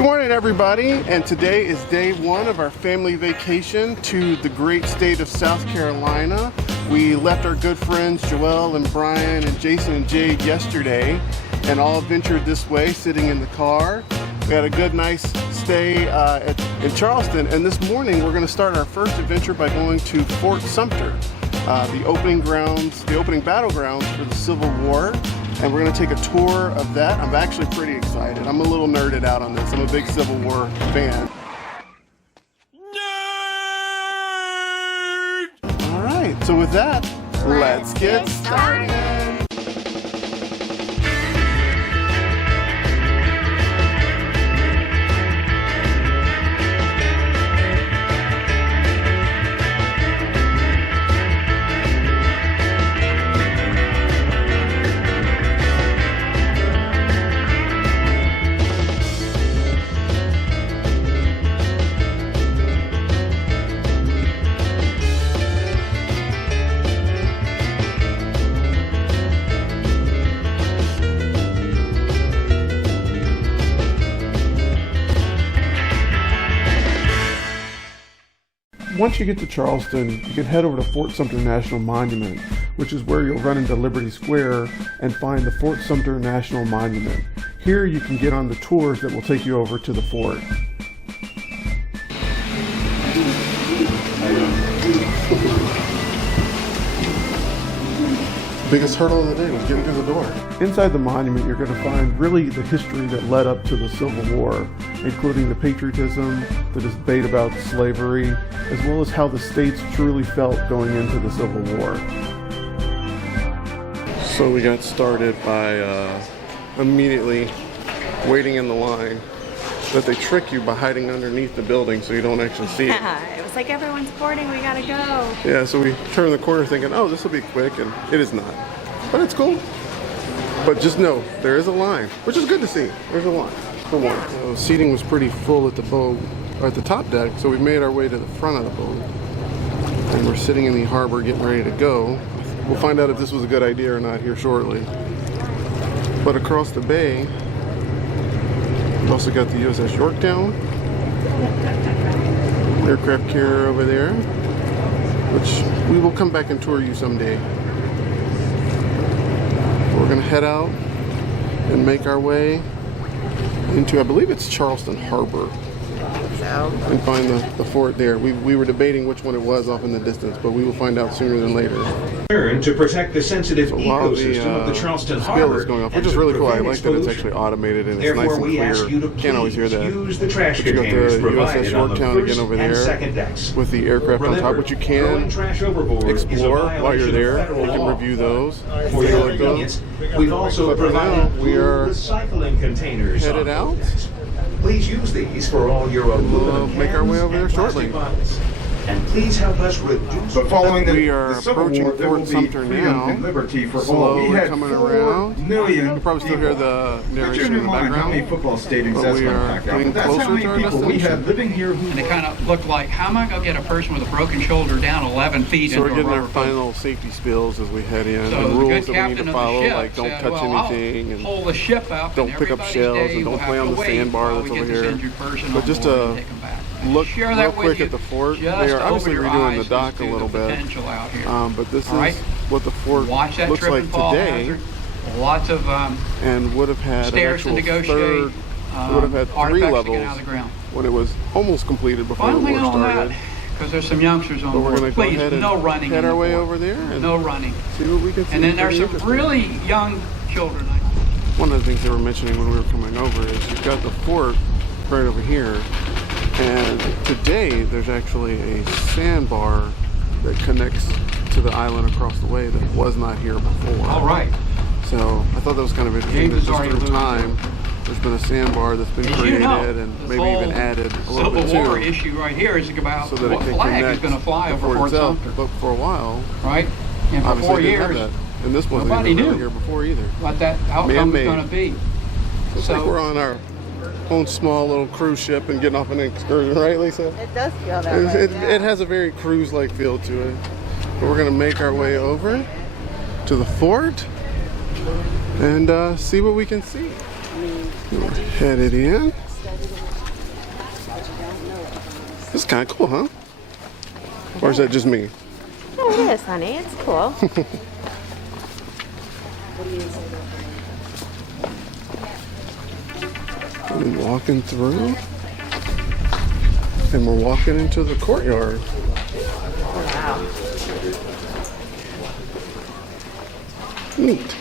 Good morning, everybody, and today is day one of our family vacation to the great state of South Carolina. We left our good friends Joelle and Brian and Jason and Jade yesterday and all ventured this way sitting in the car. We had a good nice stay in Charleston, and this morning we're going to start our first adventure by going to Fort Sumter, the opening battlegrounds for the Civil War. And we're going to take a tour of that. I'm actually pretty excited. I'm a little nerded out on this. I'm a big Civil War fan. Nerd! All right, so with that, let's get started. Once you get to Charleston, you can head over to Fort Sumter National Monument, which is where you'll run into Liberty Square and find the Fort Sumter National Monument. Here you can get on the tours that will take you over to the fort. Biggest hurdle of the day was getting through the door. Inside the monument, you're going to find really the history that led up to the Civil War, including the patriotism, the debate about slavery, as well as how the states truly felt going into the Civil War. So we got started by immediately waiting in the line, but they trick you by hiding underneath the building so you don't actually see it. It was like, everyone's boarding, we gotta go. Yeah, so we turn the corner thinking, oh, this will be quick, and it is not. But it's cool. But just know, there is a line, which is good to see. There's a line, for one. Seating was pretty full at the boat, or at the top deck, so we made our way to the front of the boat. And we're sitting in the harbor getting ready to go. We'll find out if this was a good idea or not here shortly. But across the bay, we've also got the USS Yorktown, aircraft carrier over there, which we will come back and tour you someday. We're gonna head out and make our way into, I believe it's Charleston Harbor, and find the fort there. We were debating which one it was off in the distance, but we will find out sooner than later. To protect the sensitive ecosystem of the Charleston Harbor, is going off, which is really cool. I like that it's actually automated and it's nice and clear. Can't always hear that. Use the trash You got the USS USS Yorktown again over there with the aircraft on top, which you can explore while you're there. You can review those. For your convenience, we've also provided we are recycling containers headed out. Please use these for all your aluminum cans make our way over there shortly. Bottles. And please help us reduce. But following we are the Civil approaching War, there will Fort be Sumter freedom now. and liberty for all. Slowly We had coming 4 around. million You can probably still hear the narration in the how many background. football stadiums But that's we going to are pack out. getting But that's how closer many to our people we destination. had living here who. And it kind of looked like, how am I going to get a person with a broken shoulder down 11 feet So into we're getting a our rubber boat? final safety spills as we head in, So and the rules good that we need captain to of the follow, ship like don't said, touch well, anything, and pull the ship up don't and pick up everybody's shells, day and will don't have play on to the wait sandbar while that's we over get this here. injured person But on just board to and take 'em back. look Share real that with quick you at the fort. just They are to obviously open your redoing the eyes dock as a to little the bit. potential out here. But this All right? is what the fort Watch that looks trip like and fall today, hazard. Lots of and would have had an stairs to actual negotiate. third. Would have had 3 artifacts levels sticking out of the ground. when it was almost completed before Well, the I'm war thinking on started. that because there's some youngsters on But we're board. going to go Please, ahead and no running. head in our the way board. over there and No running. see what we can see. And then there's some Pretty really young children. One of the things they were mentioning when we were coming over is you've got the fort right over here, and today there's actually a sandbar that connects to the island across the way that was not here before. All right. So I thought that was kind of interesting. James That already just through alluded to time, there's been a sandbar that's been As you created know, and this maybe even whole added a little bit Civil War too, issue right here is about so that it what can flag is connect going to fly the over fort Fort itself. Sumter, But for a while, right? And for obviously 4 they didn't have years, that. And this wasn't nobody even really knew here before either. what that outcome was Man-made. going to be. Looks like we're on our own small little cruise ship and getting off an excursion, right, Lisa? It does feel that way. It has a very cruise-like feel to it. But we're gonna make our way over to the fort and see what we can see. We're headed in. This is kind of cool, huh? Or is that just me? Oh, it is, honey. It's cool. We're walking through, and we're walking into the courtyard. Wow. Neat.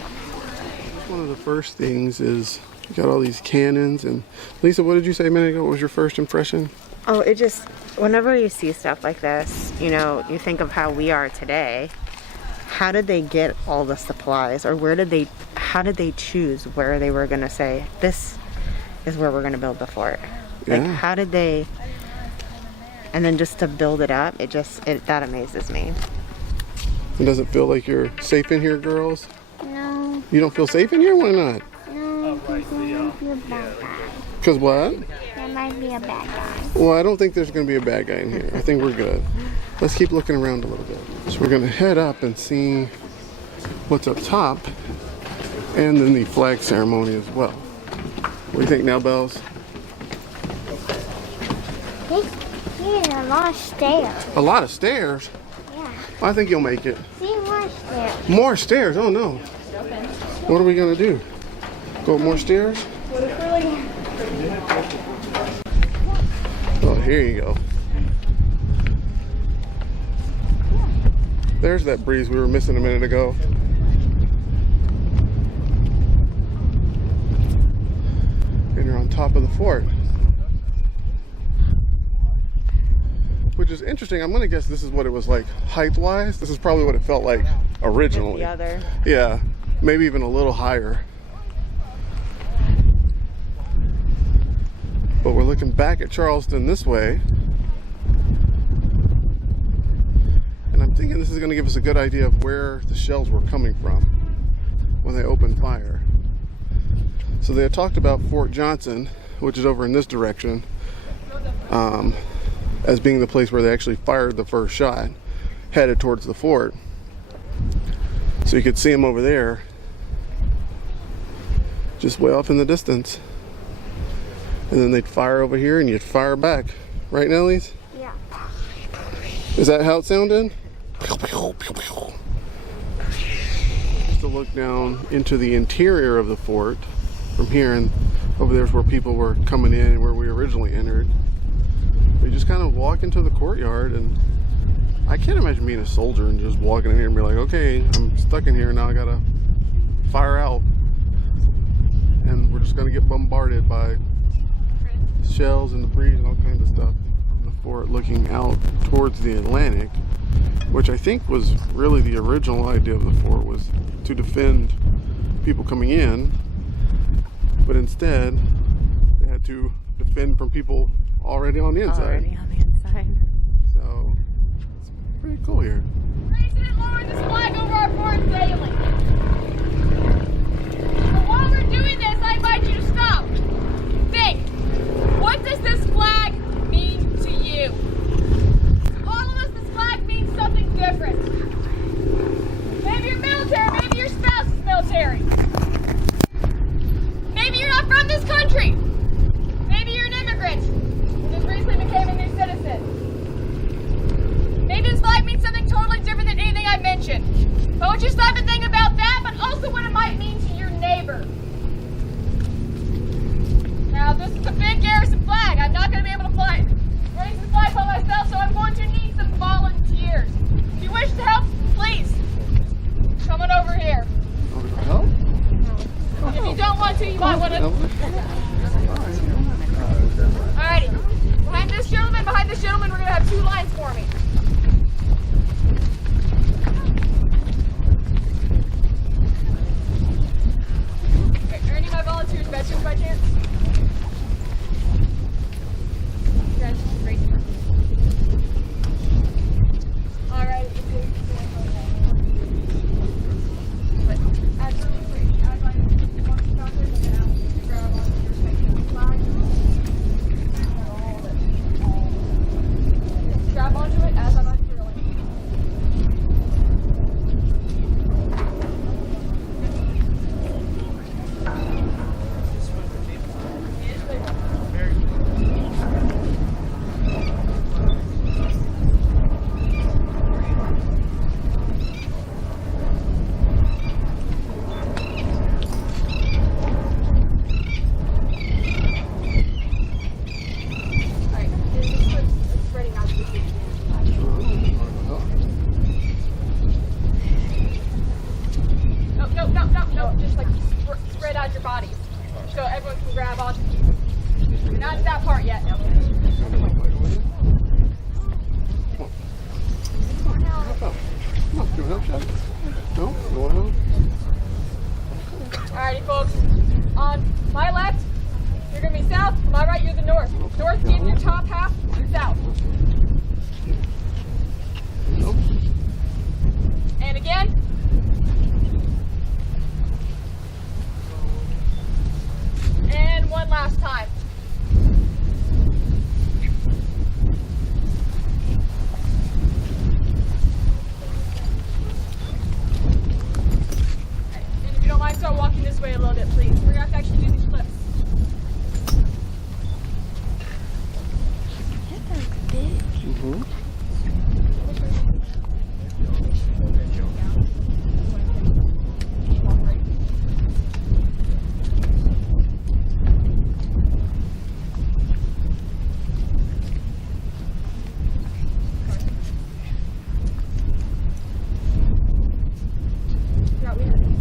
One of the first things is you got all these cannons. And Lisa, what did you say a minute ago? What was your first impression? Oh, it just, whenever you see stuff like this, you know, you think of how we are today. How did they get all the supplies, or how did they choose where they were going to say, this is where we're going to build the fort? Like, how did they, and then just to build it up, that amazes me. It doesn't feel like you're safe in here, girls? No. You don't feel safe in here? Why not? No, because there might be a bad guy. Because what? There might be a bad guy. Well, I don't think there's going to be a bad guy in here. I think we're good. Let's keep looking around a little bit. So we're going to head up and see what's up top, and then the flag ceremony as well. What do you think now, Bells? Here's a lot of stairs. A lot of stairs? Yeah. I think you'll make it. See more stairs. More stairs? Oh no. What are we going to do? Go up more stairs? Oh, here you go. There's that breeze we were missing a minute ago. And you're on top of the fort. Which is interesting. I'm going to guess this is what it was like height-wise. This is probably what it felt like originally. The other. Yeah, maybe even a little higher. But we're looking back at Charleston this way. And I'm thinking this is going to give us a good idea of where the shells were coming from when they opened fire. So they had talked about Fort Johnson, which is over in this direction, as being the place where they actually fired the first shot, headed towards the fort. So you could see them over there, just way off in the distance. And then they'd fire over here and you'd fire back. Right, Nellies? Yeah. Is that how it sounded? Just to look down into the interior of the fort from here, and over there's where people were coming in and where we originally entered. We just kind of walk into the courtyard, and I can't imagine being a soldier and just walking in here and be like, okay, I'm stuck in here, now I gotta fire out. And we're just gonna get bombarded by shells and debris and all kinds of stuff from the fort looking out towards the Atlantic, which I think was really the original idea of the fort, was to defend people coming in, but instead they had to defend from people already on the inside. Already on the inside. So it's pretty cool here. Raise it and lower this flag over our fort daily. But while we're doing this, I invite you to stop. Think. What does this flag mean to you? To all of us, this flag means something different. Maybe you're military, maybe your spouse is military. Maybe you're not from this country. Maybe you're an immigrant who just recently became a new citizen. Maybe this flag means something totally different than anything I mentioned. I want you to stop and think about that, but also what it might mean to your neighbor. Now, this is a big garrison flag. I'm not going to be able to fly raise the flag by myself, so I'm going to need some volunteers. If you wish to help, please come on over here. Help? If you don't want to, you might want to. Alrighty. Behind this gentleman, we're going to have two lines for me. Are any of my volunteers veterans by chance? Yes, great. Alright. But absolutely free. I would like to walk the doctors and then I'll grab volunteers. not to that part yet. Come on, you want help, Chad? No? You want help? Alrighty, folks. On my left, you're gonna be south. On my right, you're the north. North being your top half, and south. Nope. And again. And one last time. And if you don't mind, start walking this way a little bit, please. We're gonna have to actually do these flips. Mm-hmm.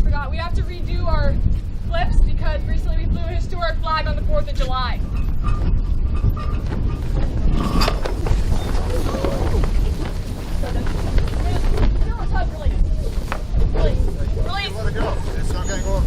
Forgot, we have to redo our flips because recently we flew a historic flag on the 4th of July. Release. Let it go. It's not going to go up.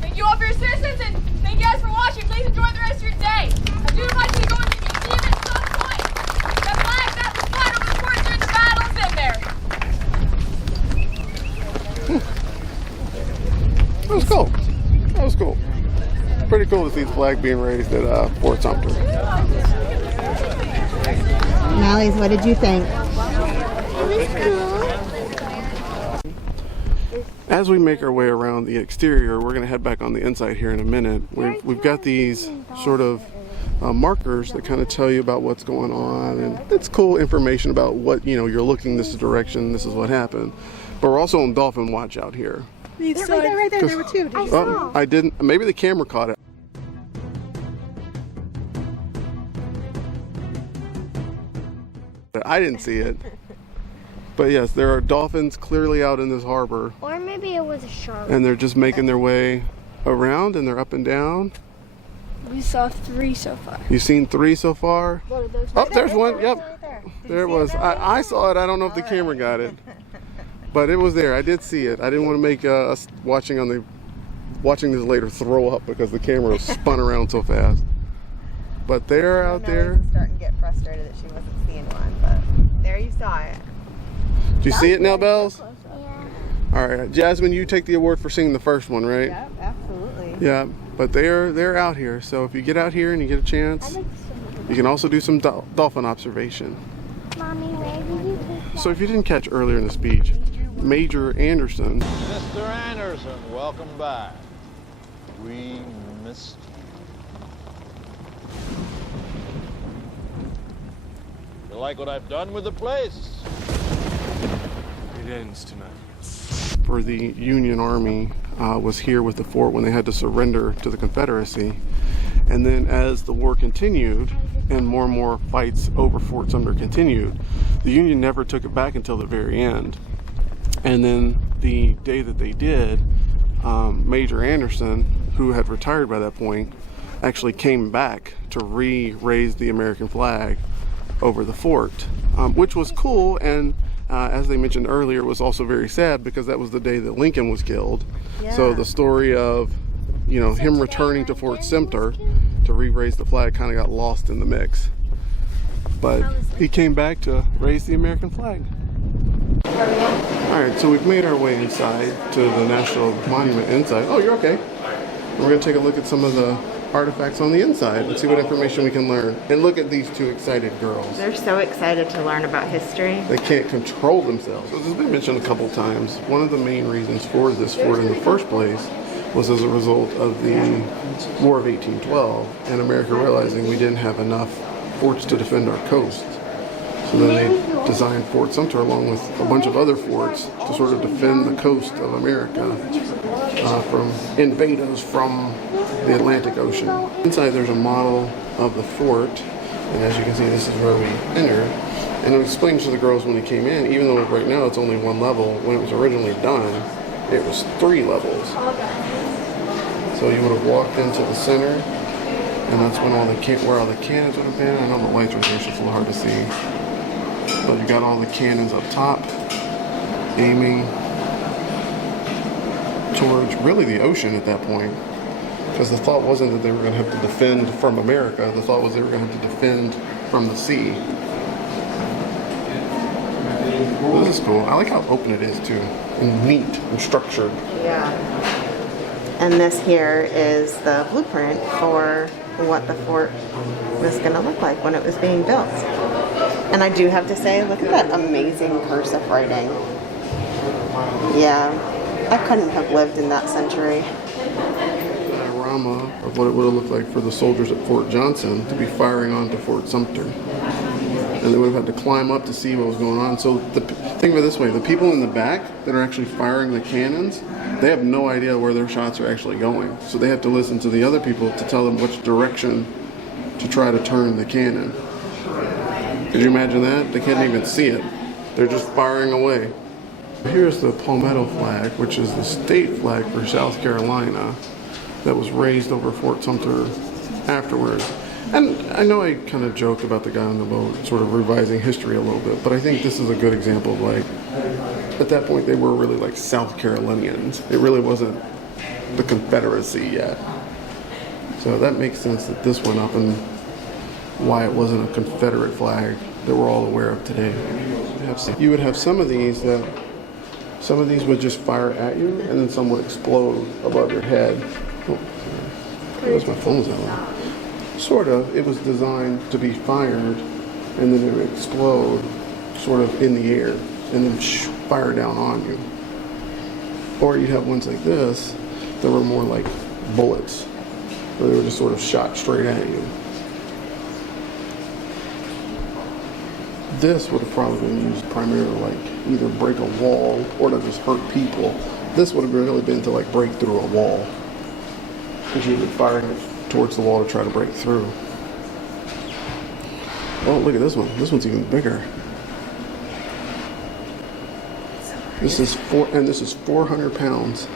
Thank you all for your assistance and thank you guys for watching. Please enjoy the rest of your day. I do invite you to go to the museum at some point. That flag that was flying over the fort during the battles in there. That was cool. That was cool. Pretty cool to see the flag being raised at Fort Sumter. Mally's, what did you think? As we make our way around the exterior, we're going to head back on the inside here in a minute. We've got these sort of markers that kind of tell you about what's going on, and it's cool information about what, you know, you're looking this direction, this is what happened. But we're also on dolphin watch out here. Right there, there were two. Oh, I didn't, maybe the camera caught it. I didn't see it. But yes, there are dolphins clearly out in this harbor. Or maybe it was a shark. And they're just making their way around, and they're up and down. We saw 3 so far. You've seen 3 so far? Oh, there's one. Yep. There it was. I saw it. I don't know if the camera got it. But it was there. I did see it. I didn't want to make us watching this later throw up because the camera spun around so fast. But they're out there. Starting to get frustrated that she wasn't seeing one, but there you saw it. Do you see it now, Bells? Yeah. All right, Jasmine, you take the award for seeing the first one, right? Yep, absolutely. Yeah, but they're out here. So if you get out here and you get a chance, you can also do some dolphin observation. Mommy, where did you take that? So if you didn't catch earlier in the speech, Major Anderson. Mr. Anderson, welcome back. We missed you. You like what I've done with the place? It ends tonight. For the Union Army was here with the fort when they had to surrender to the Confederacy. And then as the war continued and more fights over Fort Sumter continued, the Union never took it back until the very end. And then the day that they did, Major Anderson, who had retired by that point, actually came back to raise the American flag over the fort, which was cool. And as they mentioned earlier, was also very sad because that was the day that Lincoln was killed. Yeah. So the story of, you know, him returning to Fort Sumter to re-raise the flag kind of got lost in the mix. But he came back to raise the American flag. All right, so we've made our way inside to the National Monument inside. Oh, you're okay. We're going to take a look at some of the artifacts on the inside and see what information we can learn. And look at these 2 excited girls. They're so excited to learn about history. They can't control themselves. As has been mentioned a couple times, one of the main reasons for this fort in the first place was as a result of the War of 1812 and America realizing we didn't have enough forts to defend our coast. So then they designed Fort Sumter along with a bunch of other forts to sort of defend the coast of America from invaders from the Atlantic Ocean. Inside there's a model of the fort, and as you can see, this is where we entered. And it explains to the girls when they came in, even though right now it's only one level, when it was originally done, it was 3 levels. So you would have walked into the center, and that's when where all the cannons would have been. I know the lights right there, so it's a little hard to see. But you got all the cannons up top, aiming towards really the ocean at that point. Because the thought wasn't that they were going to have to defend from America. The thought was they were going to have to defend from the sea. Well, this is cool. I like how open it is too, and neat and structured. Yeah. And this here is the blueprint for what the fort was going to look like when it was being built. And I do have to say, look at that amazing cursive writing. Yeah, I couldn't have lived in that century. Diorama of what it would have looked like for the soldiers at Fort Johnson to be firing onto Fort Sumter. And they would have had to climb up to see what was going on. So think of it this way, the people in the back that are actually firing the cannons, they have no idea where their shots are actually going. So they have to listen to the other people to tell them which direction to try to turn the cannon. Could you imagine that? They can't even see it. They're just firing away. Here's the palmetto flag, which is the state flag for South Carolina that was raised over Fort Sumter afterwards. And I know I kind of joked about the guy on the boat, sort of revising history a little bit, but I think this is a good example of, like, at that point they were really like South Carolinians. It really wasn't the Confederacy yet. So that makes sense that this went up and why it wasn't a Confederate flag that we're all aware of today. You would have some of these would just fire at you, and then some would explode above your head. Oh, there's my phone's out. Sort of, it was designed to be fired, and then it would explode sort of in the air, and then fire down on you. Or you'd have ones like this that were more like bullets, where they were just sort of shot straight at you. This would have probably been used primarily to, like, either break a wall or to just hurt people. This would have really been to, like, break through a wall, because you would be firing it towards the wall to try to break through. Oh, look at this one. This one's even bigger. This is 400 pounds.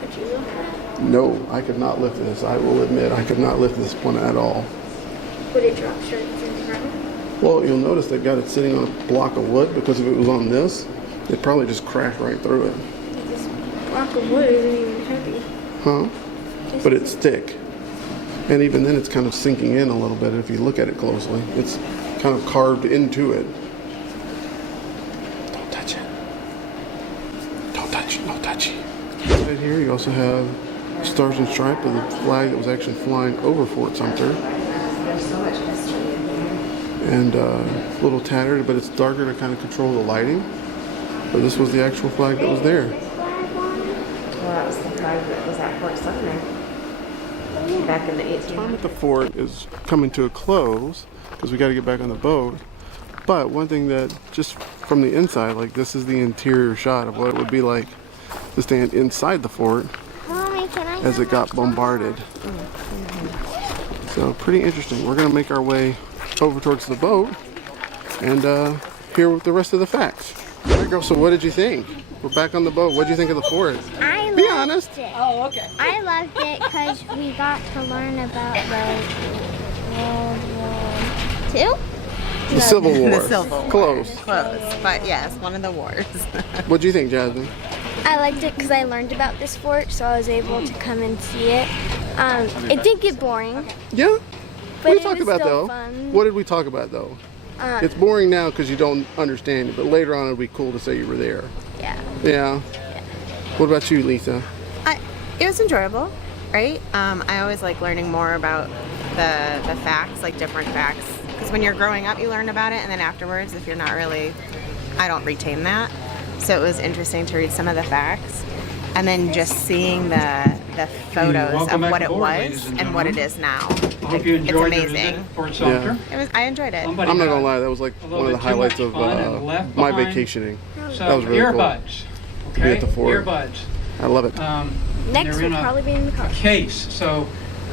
Could you lift that? No, I could not lift this. I will admit, I could not lift this one at all. Would it drop straight to the ground? Well, you'll notice they've got it sitting on a block of wood, because if it was on this, it'd probably just crash right through it. This block of wood isn't even heavy. Huh? But it's thick. And even then it's kind of sinking in a little bit if you look at it closely. It's kind of carved into it. Don't touch it. Don't touch it, no touchy. Right here you also have Stars and Stripes of the flag that was actually flying over Fort Sumter. There's so much history in here. And a little tattered, but it's darker to kind of control the lighting. But this was the actual flag that was there. Well, that was the flag that was at Fort Sumter back in the 1800s. Time at the fort is coming to a close because we got to get back on the boat. But one thing that just from the inside, like, this is the interior shot of what it would be like to stand inside the fort as it got bombarded. So pretty interesting. We're gonna make our way over towards the boat and hear the rest of the facts. All right, girl, so what did you think? We're back on the boat. What did you think of the fort? Be honest. Oh, okay. I loved it because we got to learn about the World War II. The Civil War. The Civil War. Close. Close, but yes, one of the wars. What do you think, Jasmine? I liked it because I learned about this fort, so I was able to come and see it. It did get boring. Yeah. But What did we it talk was about still though? fun. What did we talk about though? It's boring now because you don't understand it, but later on it'll be cool to say you were there. Yeah. Yeah. What about you, Lisa? It was enjoyable, right? I always like learning more about the facts, like different facts. Because when you're growing up, you learn about it, and then afterwards, if you're not really, I don't retain that. So it was interesting to read some of the facts, and then just seeing the photos of what it was and what it is now. I hope you it's enjoyed the amazing. visit, Fort Sumter. I enjoyed it. Somebody I'm not got gonna lie, that was like a one little of the bit too much highlights of fun and left my behind. vacationing. So That was really cool. earbuds, Be okay? at the fort. Earbuds. I love it. Next they're in will a probably be in the car. case. So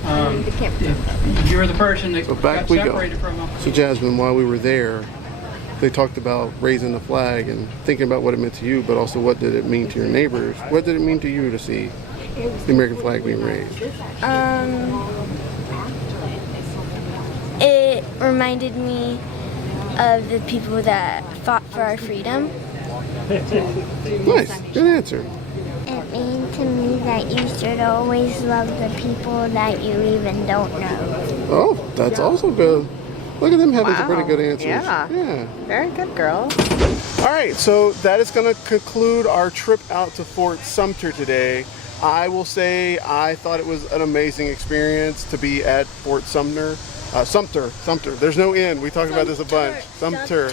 if you're the person that So back got we go. separated from them. So Jasmine, while we were there, they talked about raising the flag and thinking about what it meant to you, but also what did it mean to your neighbors? What did it mean to you to see the American flag being raised? It reminded me of the people that fought for our freedom. Nice, good answer. It means to me that you should always love the people that you even don't know. Oh, that's also good. Look at them having some pretty Wow. good answers. Yeah. Very good, girl. All right, so that is going to conclude our trip out to Fort Sumter today. I will say I thought it was an amazing experience to be at Fort Sumter. Sumter. There's no N. We talked about this a bunch. Sumter.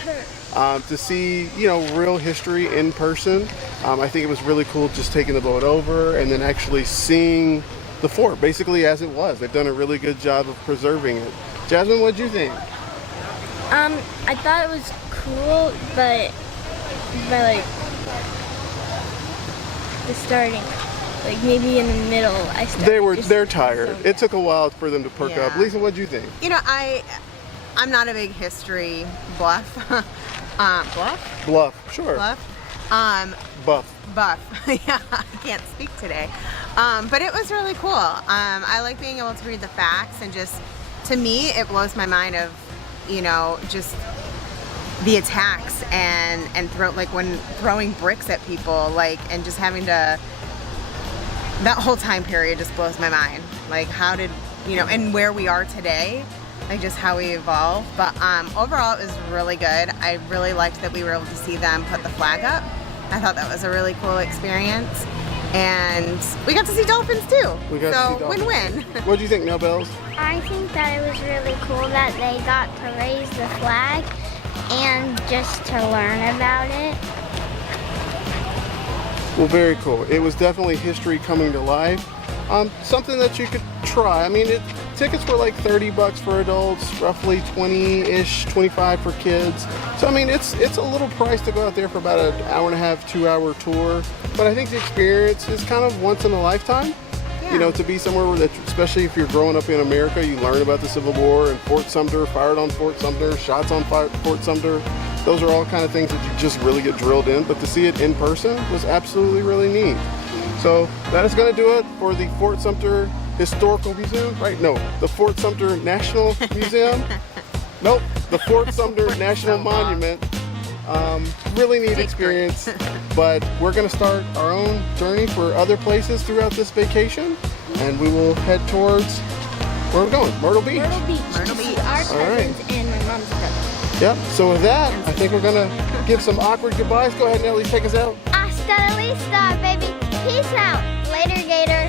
To see, you know, real history in person. I think it was really cool just taking the boat over and then actually seeing the fort basically as it was. They've done a really good job of preserving it. Jasmine, what'd you think? I thought it was cool, but like the starting, like maybe in the middle, I started. They're tired. It took a while for them to perk up. Yeah. Lisa, what'd you think? You know, I'm not a big history buff. Bluff, sure. Buff. Yeah, I can't speak today. But it was really cool. I like being able to read the facts and just, to me, it blows my mind of, you know, just the attacks and when throwing bricks at people, like, and just having to, that whole time period just blows my mind. Like, how did, you know, and where we are today, like just how we evolved. But overall, it was really good. I really liked that we were able to see them put the flag up. I thought that was a really cool experience. And we got to see dolphins too. We got to see dolphins. Win-win. What do you think, Nell Bells? I think that it was really cool that they got to raise the flag and just to learn about it. Well, very cool. It was definitely history coming to life. Something that you could try. I mean, tickets were like $30 for adults, roughly 20-ish, 25 for kids. So I mean, it's a little price to go out there for about an hour and a half, 2-hour tour. But I think the experience is kind of once in a lifetime. You know, to be somewhere where that, especially if you're growing up in America, you learn about the Civil War and Fort Sumter, fired on Fort Sumter, shots on Fort Sumter. Those are all kind of things that you just really get drilled in. But to see it in person was absolutely really neat. So that is going to do it for the Fort Sumter Historical Museum, right? No, the Fort Sumter National Museum. Nope, the Fort Sumter National Monument. Really neat experience, but we're going to start our own journey for other places throughout this vacation, and we will head towards, where are we going? Myrtle Beach. Myrtle Beach. Our cousins and my mom's cousin. Yep, so with that, I think we're going to give some awkward goodbyes. Go ahead, Nelly, take us out. Hasta la vista, baby. Peace out. Later, Gator.